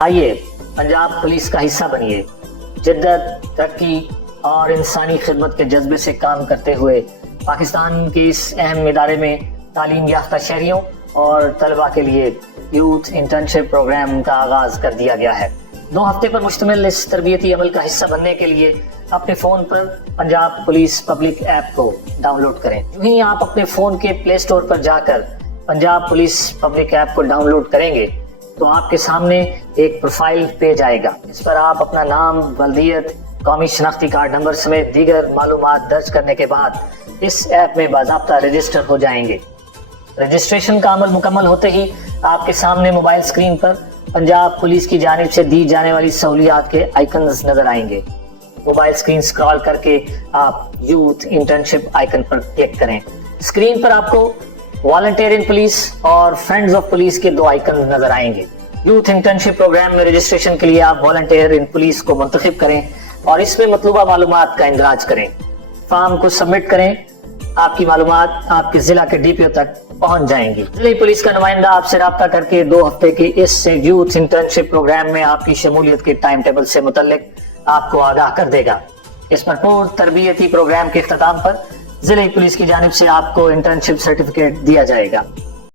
آئیے پنجاب پولیس کا حصہ بنیے. جدت، ترقی اور انسانی خدمت کے جذبے سے کام کرتے ہوئے پاکستان کے اس اہم ادارے میں تعلیم یافتہ شہریوں اور طلباء کے لیے یوتھ انٹرنشپ پروگرام کا آغاز کر دیا گیا ہے. 2 ہفتے پر مشتمل اس تربیتی عمل کا حصہ بننے کے لیے اپنے فون پر پنجاب پولیس پبلک ایپ کو ڈاؤن لوڈ کریں. جو ہی آپ اپنے فون کے پلے اسٹور پر جا کر پنجاب پولیس پبلک ایپ کو ڈاؤن لوڈ کریں گے تو آپ کے سامنے ایک پروفائل پیج آئے گا. اس پر آپ اپنا نام، والدیت، قومی شناختی کارڈ نمبر سمیت دیگر معلومات درج کرنے کے بعد اس ایپ میں باضابطہ رجسٹر ہو جائیں گے. رجسٹریشن کا عمل مکمل ہوتے ہی آپ کے سامنے موبائل اسکرین پر پنجاب پولیس کی جانب سے دی جانے والی سہولیات کے آئیکنز نظر آئیں گے. موبائل اسکرین سکرال کر کے آپ یوتھ انٹرنشپ آئیکن پر کلک کریں. اسکرین پر آپ کو والنٹیئر ان پولیس اور فرینڈز آف پولیس کے 2 آئیکن نظر آئیں گے. یوتھ انٹرنشپ پروگرام میں رجسٹریشن کے لیے آپ والنٹیئر ان پولیس کو منتخب کریں اور اس میں مطلوبہ معلومات کا اندراج کریں. فارم کو سبمٹ کریں. آپ کی معلومات آپ کے ضلع کے ڈی پی او تک پہنچ جائیں گی. ضلعی پولیس کا نمائندہ آپ سے رابطہ کر کے 2 ہفتے کے اس یوتھ انٹرنشپ پروگرام میں آپ کی شمولیت کے ٹائم ٹیبل سے متعلق آپ کو آگاہ کر دے گا. اس بھرپور تربیتی پروگرام کے اختتام پر ضلعی پولیس کی جانب سے آپ کو انٹرنشپ سرٹیفکیٹ دیا جائے گا.